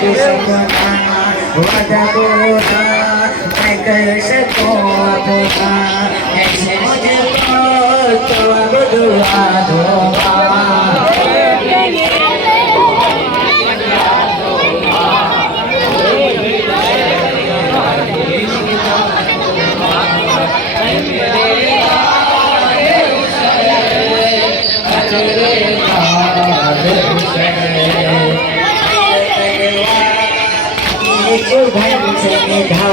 कुछ अपना वादा बोला मैं कर सकूं अपना, ऐसे मुझको तो अब दुआ दो माँ। निधा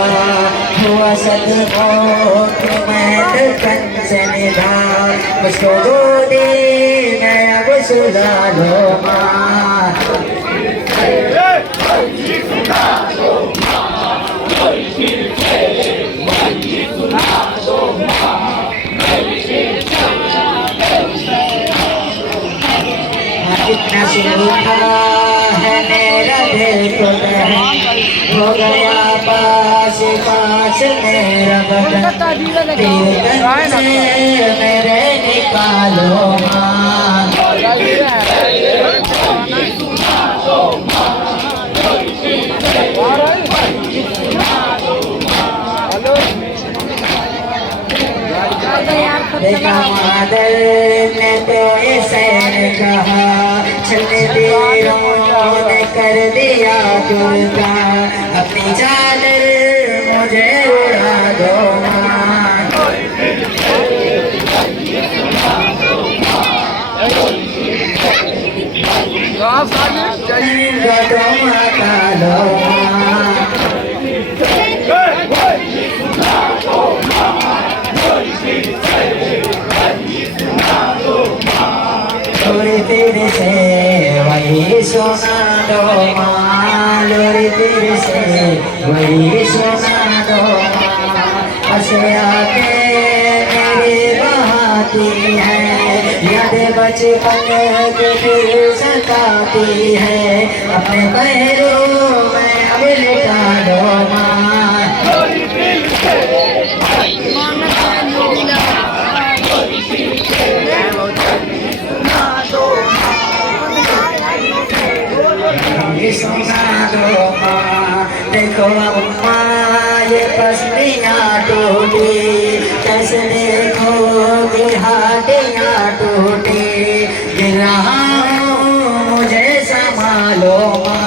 हुआ सदमौत मैं दर्पण से निधा, मुझको गोदी में अब सुला लो माँ। कितना सूखा है मेरा दिल तो हो गया पास पास मेरा बदन, तेरे से मेरे निकालो माँ। देखा मादर ने तो ऐसे कहा, चलने तीरों ने कर दिया दुर्गा, अपनी चादर मुझे उड़ा दो माँ। तुम हटा लो माँ। लोरी तेरे से वही सुना दो माँ, लोरी तेरे से वही सुना दो माँ। हंसे आके मेरी बहाती है, यादें बचपन के दिल सताती है, अपने पैरों में अब लिटा दो माँ। सुना दो माँ, देखो अम्मा ये पसलियाँ टूटी, कैसे देखोगे हाथियाँ टूटी, गिर रहा हूँ मुझे संभालो माँ।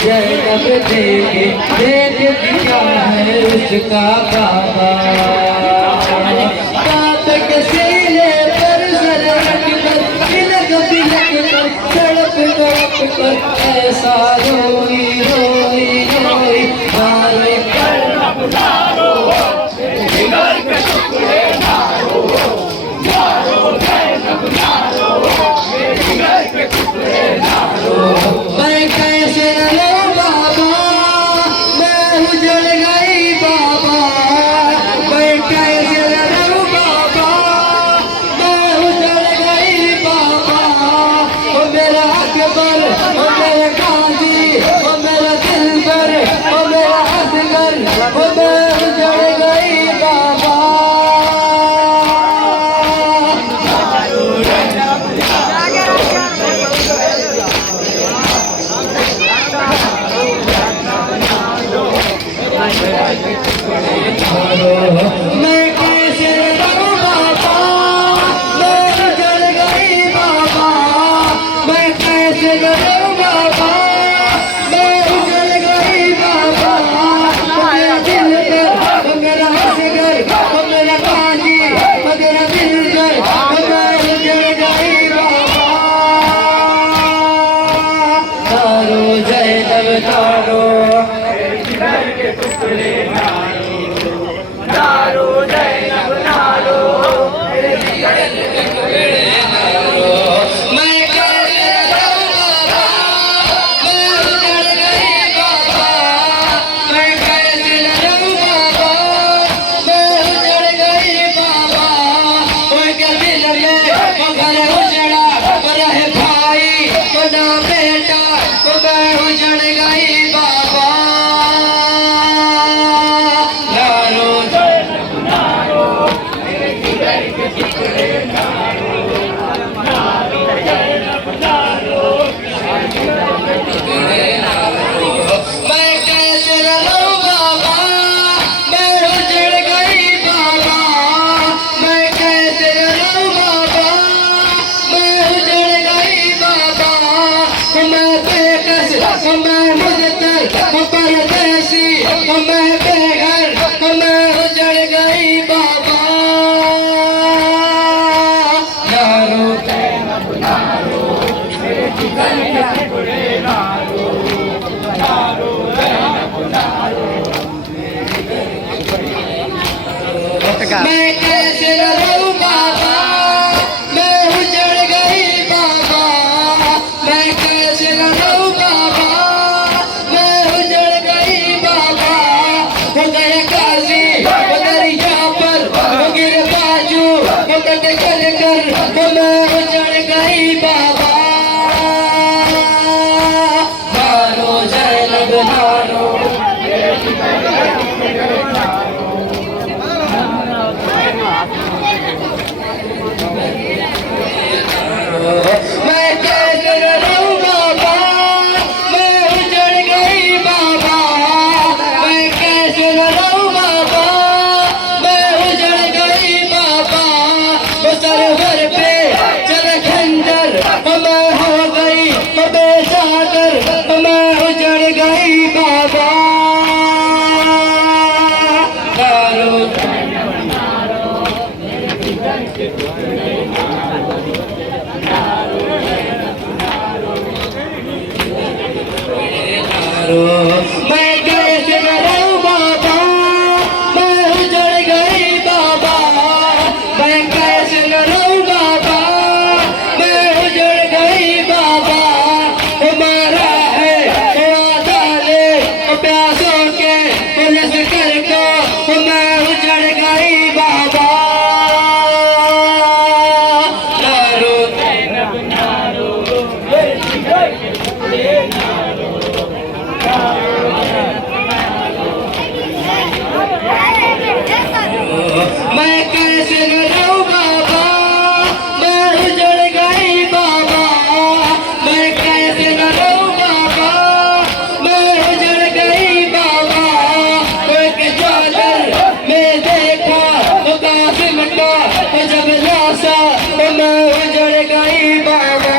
जैनब देखे देख क्या है उसका बाबा, बाप के सीने पर सर रख कर बिलक बिलक कर तड़प तड़प कर ऐसा रोई रोई रोई मारे करना बुलारो, जिगर के टुकड़े मारो मारो जैनब मारो, जिगर के टुकड़े मारो। मैं कैसे रो बाबा, मैं उजड़ गई बाबा, मैं कैसे रो बाबा, मैं उजड़ गई बाबा। ओ मेरा अकबर, ओ मेरा गाजी, ओ मेरा दिलबर, ओ मेरा असगर, ओ मैं उजड़ गई बाबा। मैं कैसे रहूं बाबा, मैं उजड़ गई बाबा, मैं कैसे रहूं बाबा, मैं उजड़ गई बाबा। मेरा दिल कर, मेरा असगर, मेरा काजी, मेरा दिल कर, मैं उजड़ गई बाबा। तारो जैनब तारो, के टुकड़े नारो जैनब नारो, मेरे जिगर के टुकड़े नारो। मैं कैसे रहूं बाबा, मैं उजड़ गई बाबा, मैं कैसे रहूं बाबा, मैं उजड़ गई बाबा। उनके दिल में मगर उजड़ा रहे भाई, बना बेटा, मैं उजड़ गई बाबा। मैं मुझतर परदेसी मैं बेघर मैं उजड़ गई बाबा नारो मैं कैसे रहूं बाबा मैं उजड़ गई बाबा मैं कैसे रहूं बाबा मैं उजड़ गई बाबा हो गए काजी वो दरिया पर वो गिर बाजू वो कट कर वो मैं उजड़ गई बाबा नारो जैनब नारो मैं कैसे रहूं बाबा मैं उजड़ गई बाबा मैं कैसे रहूं बाबा मैं उजड़ गई बाबा वो सरवर पे चल खंजर मैं हो गई बेचादर मैं उजड़ गई बाबा मैं कैसे रहूं बाबा मैं उजड़ गई बाबा मैं कैसे रहूं बाबा मैं उजड़ गई बाबा हमारा है डाले प्यासों के लश्कर को मैं उजड़ गई बाबा नारो मैं कैसे रहूं बाबा मैं उजड़ गई बाबा मैं कैसे रहूं बाबा मैं उजड़ गई बाबा एक चादर में देखा वो कासिम का जब लाशा मैं उजड़ गई बाबा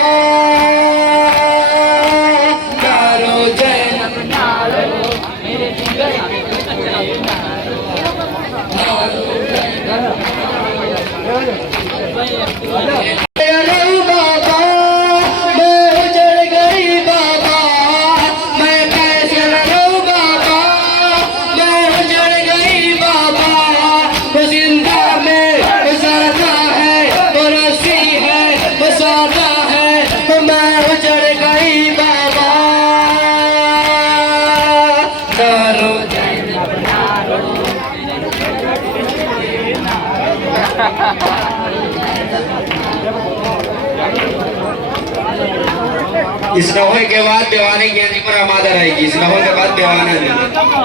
नारो जैनब नारो मेरे जिगर रहूं बाबा मैं उजड़ गई बाबा मैं कैसे रहूं बाबा मैं उजड़ गई बाबा वो जिंदा में वो ज़्यादा है वो रस्सी है वो सादा है वो मैं उजड़ गई बाबा नारो इस नौहे के बाद दीवानी ज्ञानी पर आमादा रहेगी इस नौहे के बाद दीवाना नहीं